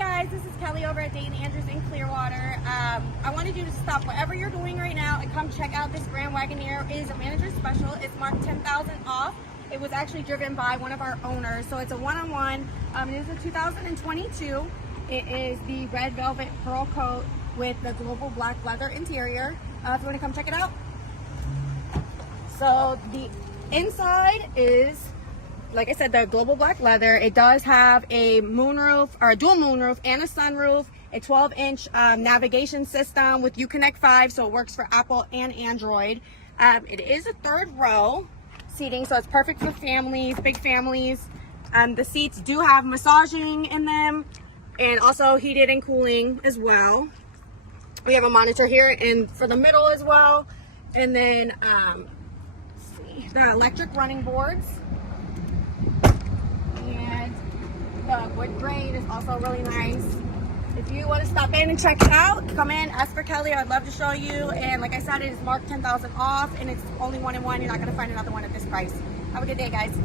guys, this is Kelly over at Dayton Andrews in Clearwater. I wanted you to stop whatever you're doing right now and come check out this Grand Wagoneer. It is a manager special. It's marked 10,000 off. It was actually driven by one of our owners, so it's a one-on-one. It is a 2022. It is the red velvet pearl coat with the global black leather interior. If you want to come check it out. So the inside is, like I said, the global black leather. It does have a moonroof, or a dual moonroof, and a sunroof, a 12-inch navigation system with Uconnect 5, so it works for Apple and Android. It is a third row seating, so it's perfect for families, big families. The seats do have massaging in them, and also heated and cooling as well. We have a monitor here and for the middle as well, and then let's see, the electric running boards. The wood grain is also really nice. If you want to stop in and check it out, come in, ask for Kelly. I'd love to show you. And like I said, it is marked 10,000 off, and it's only one in one. You're not going to find another one at this price. Have a good day, guys.